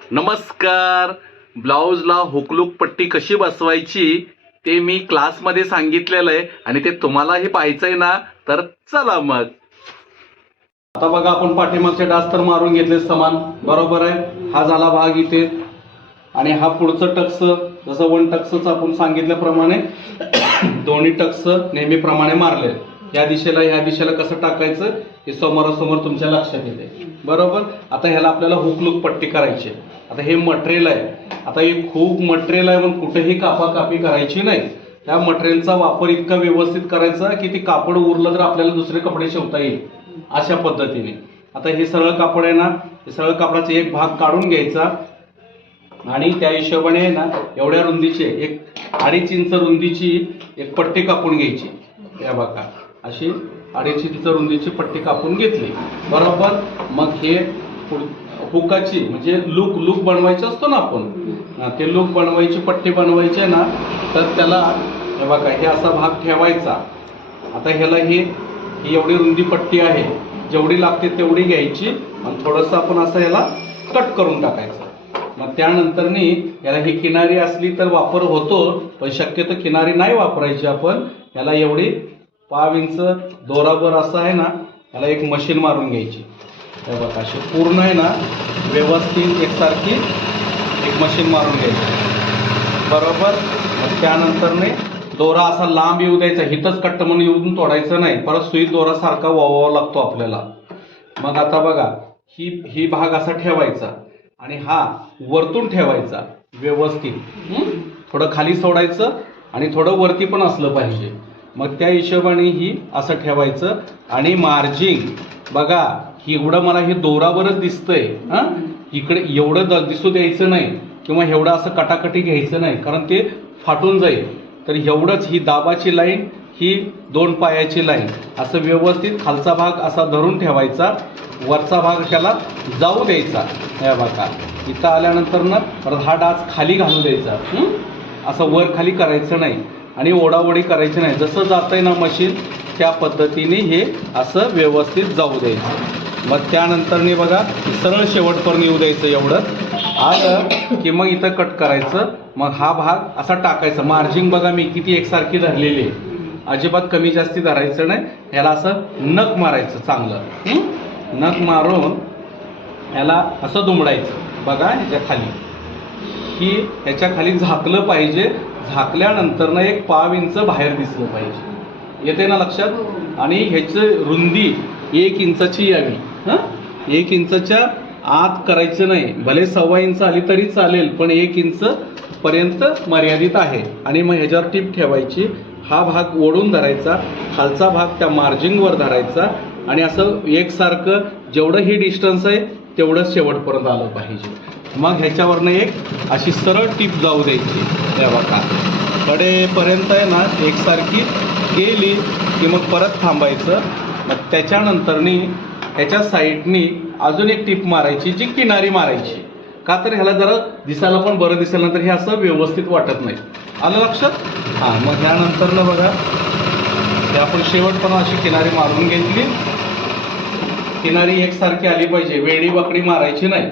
नमस्कार. ब्लाऊजला हुकलूक पट्टी कशी बसवायची ते मी क्लासमध्ये सांगितलेलं आहे आणि ते तुम्हालाही पाहायचंय ना, तर चला मग. आता बघा, आपण पाठीमागचे डास तर मारून घेतले समान, बरोबर आहे. हा झाला भाग इथे आणि हा पुढचं टक्स, जसं वन टक्सच आपण सांगितल्याप्रमाणे दोन्ही टक्स नेहमीप्रमाणे मारले. या दिशेला ह्या दिशेला कसं टाकायचं हे समोरासमोर तुमच्या लक्षात येते, बरोबर. आता ह्याला आपल्याला हुकलूक पट्टी करायची. आता हे मटेरियल आहे, आता हे खूप मटेरियल आहे, पण कुठेही कापाकापी करायची नाही. त्या मटेरियलचा वापर इतका व्यवस्थित करायचा की ते कापड उरलं तर आपल्याला दुसरे कपडे शिवता येईल, अशा पद्धतीने. आता हे सरळ कापड आहे ना, हे सरळ कापडाचा एक भाग काढून घ्यायचा आणि त्या हिशोबाने आहे ना, एवढ्या रुंदीची 1.5 इंच रुंदीची एक पट्टी कापून घ्यायची. या बघा, अशी 2.5 इंच रुंदीची पट्टी कापून घेतली, बरोबर. मग हे हुकाची म्हणजे लूक बनवायचं असतो ना आपण, ते लूक बनवायची पट्टी बनवायची आहे ना, तर त्याला हे बघा, हे असा भाग ठेवायचा. आता ह्याला ही एवढी रुंदी पट्टी आहे, जेवढी लागते तेवढी घ्यायची आणि थोडंसं आपण असं याला कट करून टाकायचं. मग त्यानंतरनी याला ही किनारी असली तर वापर होतो, पण शक्यतो किनारी नाही वापरायची आपण. याला एवढी 5 इंच दोरावर असं आहे ना, याला एक मशीन मारून घ्यायची. हे बघा, अशी पूर्ण आहे ना व्यवस्थित एकसारखी एक मशीन मारून घ्यायची, बरोबर. मग त्यानंतरने दोरा असा लांब येऊ द्यायचा, हिथंच कट्ट म्हणून येऊन तोडायचं नाही, परत सुई दोरा सारखा वावावा लागतो आपल्याला. मग आता बघा, ही भाग असा ठेवायचा आणि हा वरतून ठेवायचा व्यवस्थित. थोडं खाली सोडायचं आणि थोडं वरती पण असलं पाहिजे. मग त्या हिशोबाने ही असं ठेवायचं आणि मार्जिंग बघा, एवढं मला हे दोरावरच दिसतंय, इकडे एवढं दिसू द्यायचं नाही किंवा एवढं असं कटाकटी घ्यायचं नाही, कारण ते फाटून जाईल. तर एवढंच ही दाबाची लाईन, ही 2 पायाची लाईन, असं व्यवस्थित खालचा भाग असा धरून ठेवायचा, वरचा भाग त्याला जाऊ द्यायचा. या बघा, इथं आल्यानंतर ना परत हा डास खाली घालू द्यायचा, असं वर खाली करायचं नाही आणि ओढाओढी करायची नाही. जसं जातंय ना मशीन त्या पद्धतीने हे असं व्यवस्थित जाऊ द्यायचं. मग त्यानंतरने बघा, सरळ शेवटपर्यंत येऊ द्यायचं. एवढं आलं की मग इथं कट करायचं. मग हा भाग असा टाकायचा. मार्जिंग बघा मी किती एकसारखी धरलेली आहे, अजिबात कमी जास्ती धरायचं नाही. ह्याला असं नख मारायचं, चांगलं नख मारून ह्याला असं दुमडायचं. बघा, ह्याच्या खाली की ह्याच्या खाली झाकलं पाहिजे. झाकल्यानंतर ना एक 5 इंच बाहेर दिसलं पाहिजे, येते ना लक्षात. आणि ह्याची रुंदी 1 इंचाची यावी. 1 इंचाच्या आत करायचं नाही, भले 1.25 इंच आली तरी चालेल, पण 1 इंच पर्यंत मर्यादित आहे. आणि मग ह्याच्यावर टीप ठेवायची. हा भाग ओढून धरायचा, खालचा भाग त्या मार्जिंगवर धरायचा आणि असं एकसारखं जेवढं ही डिस्टन्स आहे तेवढंच शेवटपर्यंत आलं पाहिजे. मग ह्याच्यावरनं एक अशी सरळ टीप जाऊ द्यायची. त्या बघा, कडेपर्यंत आहे ना एकसारखी गेली की मग परत थांबायचं. मग त्याच्यानंतरनी ह्याच्या साईडनी अजून एक टीप मारायची, जी किनारी मारायची. का तर ह्याला जरा दिसायला पण बरं दिसेल, नंतर हे असं व्यवस्थित वाटत नाही. आलं लक्षात. मग ह्यानंतरनं बघा, हे आपण शेवट पण अशी किनारी मारून घेतली. किनारी एकसारखी आली पाहिजे, वेडी वाकडी मारायची नाही.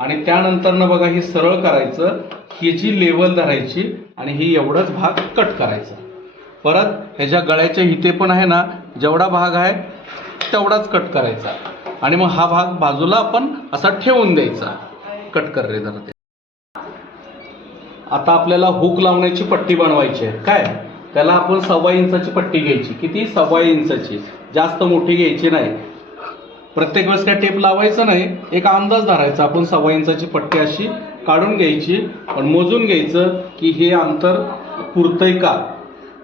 आणि त्यानंतरनं बघा, हे सरळ करायचं, ह्याची लेवल धरायची आणि ही एवढंच भाग कट करायचा. परत ह्याच्या गळ्याच्या इथे पण आहे ना, जेवढा भाग आहे तेवढाच कट करायचा आणि मग हा भाग बाजूला आपण असा ठेवून द्यायचा. कट कर रे जरा ते. आता आपल्याला हुक लावण्याची पट्टी बनवायची आहे. काय, त्याला आपण 1.25 इंचाची पट्टी घ्यायची. किती? 1.25 इंचाची, जास्त मोठी घ्यायची नाही. प्रत्येक वेळेस काय टेप लावायचं नाही, एक अंदाज धरायचा. आपण 1.25 इंचाची पट्टी अशी काढून घ्यायची, पण मोजून घ्यायचं की हे अंतर पुरतंय का.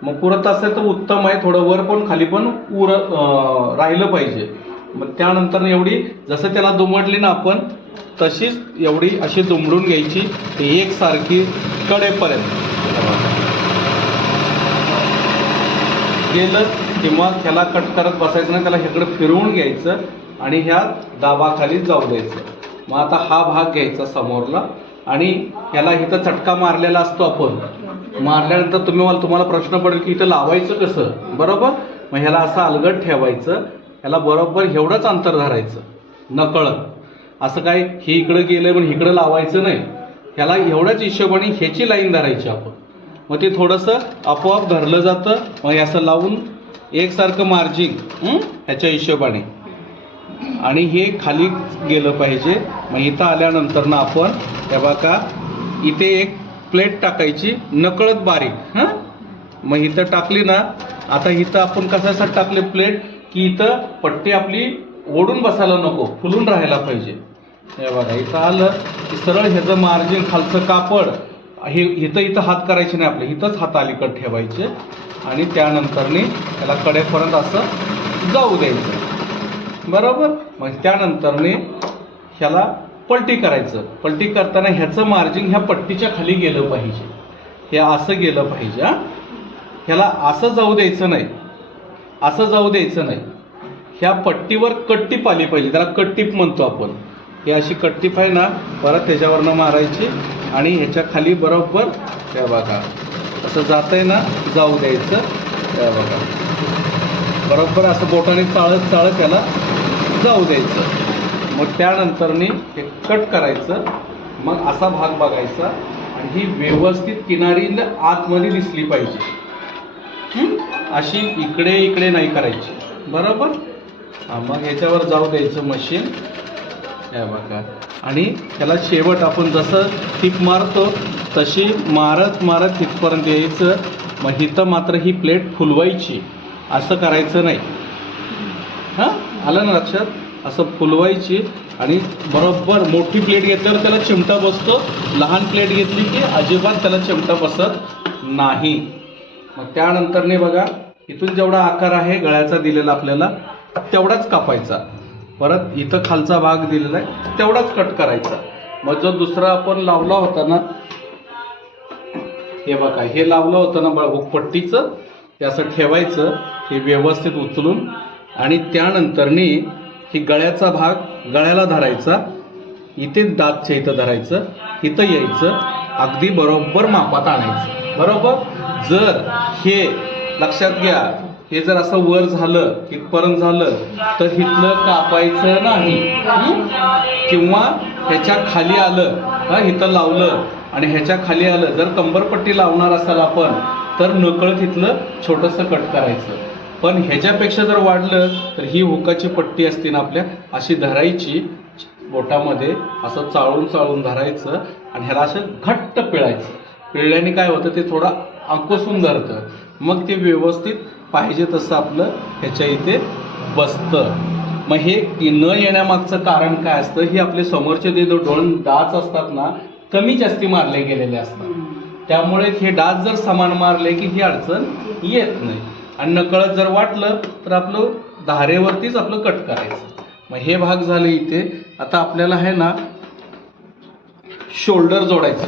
मग पुरत असेल तर उत्तम आहे, थोडं वर पण खाली पण राहिलं पाहिजे. मग त्यानंतर एवढी जसं त्याला दुमडली ना आपण, तशीच एवढी अशी दुमडून घ्यायची, एकसारखी कडेपर्यंत गेलं की मग ह्याला कट करत बसायचं नाही, त्याला ह्याकडे फिरवून घ्यायचं आणि ह्या दाबाखाली जाऊ द्यायचं. मग आता हा भाग घ्यायचा समोरला आणि ह्याला इथं चटका मारलेला असतो आपण. मारल्यानंतर तुम्हाला प्रश्न पडेल की इथं लावायचं कसं, बरोबर. मग ह्याला असं अलगद ठेवायचं, ह्याला बरोबर एवढंच अंतर धरायचं नकळत असं काय हे इकडं गेलंय पण इकडं लावायचं नाही. ह्याला एवढ्याच हिशोबाने ह्याची लाईन धरायची आपण. मग ते थोडंसं आपोआप धरलं जातं. मग असं लावून एकसारखं मार्जिन ह्याच्या हिशोबाने आणि हे खाली गेलं पाहिजे. मग इथं आल्यानंतर ना आपण हे बघा इथे एक प्लेट टाकायची नकळत बारीक. मग इथं टाकली ना, आता इथं आपण कशासाठी टाकले प्लेट की इथं पट्टी आपली ओढून बसायला नको, फुलून राहायला पाहिजे. हे बघा इथं आलं की सरळ ह्याचं मार्जिन खालचं कापड हे इथं हात करायचे नाही आपले, इथंच हात अलीकडे ठेवायचे आणि त्यानंतरने त्याला कडेपर्यंत असं जाऊ द्यायचं. बरोबर. मग त्यानंतरने ह्याला पलटी करायचं. पलटी करताना ह्याचं मार्जिन ह्या पट्टीच्या खाली गेलं पाहिजे. हे असं गेलं पाहिजे. ह्याला असं जाऊ द्यायचं नाही, असं जाऊ द्यायचं नाही. ह्या पट्टीवर कट्टीप आली पाहिजे, त्याला कट्टीप म्हणतो आपण. ही अशी कट्टीप आहे ना, परत त्याच्यावरनं मारायची आणि ह्याच्या खाली बरोबर त्या बघा असं जातंय ना, जाऊ द्यायचं. त्या बघा बरोबर असं बोटाने चाळत चाळत त्याला जाऊ द्यायचं. मग त्यानंतरने हे कट करायचं. मग असा भाग बघायचा आणि ही व्यवस्थित किनारी आतमध्ये दिसली पाहिजे. अशी इकडे इकडे नाही करायची. बरोबर. मग ह्याच्यावर जाऊ द्यायचं मशीन. हे बघा आणि त्याला शेवट आपण जसं टिप मारतो तशी मारत मारत तिथपर्यंत यायचं. मग इथं मात्र ही प्लेट फुलवायची, असं करायचं नाही. आलं ना लक्षात? असं फुलवायची आणि बरोबर मोठी प्लेट घेतल्यावर त्याला चिमटा बसतो, लहान प्लेट घेतली की अजिबात त्याला चिमटा बसत नाही. मग त्यानंतरने बघा इथून जेवढा आकार आहे गळ्याचा दिलेला आपल्याला तेवढाच कापायचा. परत इथं खालचा भाग दिलेला आहे तेवढाच कट करायचा. मग जो दुसरा आपण लावला होता ना, हे बघा हे लावलं होतं ना पट्टीचं, ते असं ठेवायचं हे व्यवस्थित उचलून आणि त्यानंतरने ही गळ्याचा भाग गळ्याला धरायचा. इथे दातच्या इथं धरायचं, इथं यायचं, अगदी बरोबर मापात आणायचं. बरोबर. जर हे लक्षात घ्या, हे जर असं वर झालं इथपर्यंत झालं तर इथलं कापायचं नाही. किंवा ह्याच्या खाली आलं, इथं लावलं आणि ह्याच्या खाली आलं, जर कंबरपट्टी लावणार असाल आपण तर नकळत इथलं छोटंसं कट करायचं. पण ह्याच्यापेक्षा जर वाढलं तर ही हुकाची पट्टी असते ना आपल्या, अशी धरायची बोटामध्ये, असं चाळून चाळून धरायचं आणि ह्याला असं घट्ट पिळायचं. पिळल्याने काय होतं ते थोडं आकुसून धरतं. मग ते व्यवस्थित पाहिजे तसं आपलं ह्याच्या इथे बसतं. मग हे न येण्यामागचं कारण काय असतं, ही आपले समोरचे जे दोन डाच असतात ना कमी जास्ती मारले गेलेले असतात. त्यामुळे हे डाच जर समान मारले की ही अडचण येत नाही. आणि नकळत जर वाटलं तर आपलं धारेवरतीच आपलं कट करायचं. मग हे भाग झाले इथे. आता आपल्याला आहे ना शोल्डर जोडायचं.